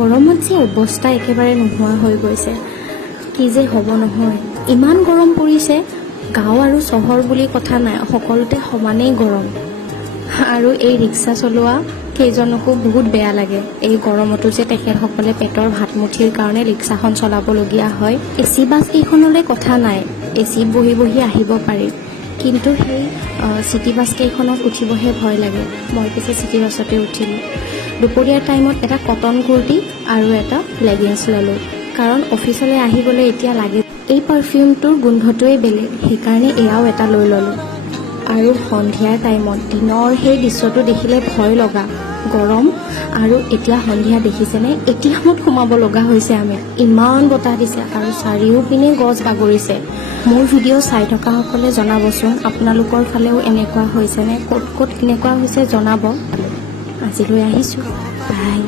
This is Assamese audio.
গৰমত যে অৱস্থা একেবাৰে নোহোৱা হৈ গৈছে। কি যে হ'ব নহয়, ইমান গৰম পৰিছে। গাঁও আৰু চহৰ বুলি কথা নাই, সকলোতে সমানেই গৰম। আৰু এই ৰিক্সা চলোৱা কেইজনকো বহুত বেয়া লাগে। এই গৰমতো যে তেখেতসকলে পেটৰ ভাতমুঠিৰ কাৰণে ৰিক্সাখন চলাবলগীয়া হয়। এচি বাছ কেইখনলৈ কথা নাই, এচিত বহি বহি আহিব পাৰি, কিন্তু সেই চিটি বাছ কেইখনত উঠিবহে ভয় লাগে। মই পিছে চিটি বাছতে উঠিলোঁ। দুপৰীয়াৰ টাইমত এটা কটন কুৰ্তি আৰু এটা লেগিংছ ল'লোঁ, কাৰণ অফিচলৈ আহিবলৈ এতিয়া লাগে। এই পাৰফিউমটোৰ গোন্ধটোৱেই বেলেগ, সেইকাৰণে এয়াও এটা লৈ ল'লোঁ। আৰু সন্ধিয়াৰ টাইমত দিনৰ সেই দৃশ্যটো দেখিলে ভয় লগা, গৰম। আৰু এতিয়া সন্ধিয়া দেখিছেনে, এটিএমত সোমাব লগা হৈছে আমি। ইমান বতাহ দিছে আৰু চাৰিওপিনে গছ বাগৰিছে। মোৰ ভিডিঅ' চাই থকাসকলে জনাবচোন, আপোনালোকৰ ফালেও এনেকুৱা হৈছেনে, ক'ত ক'ত এনেকুৱা হৈছে জনাব। আজিলৈ আহিছোঁ, বাই।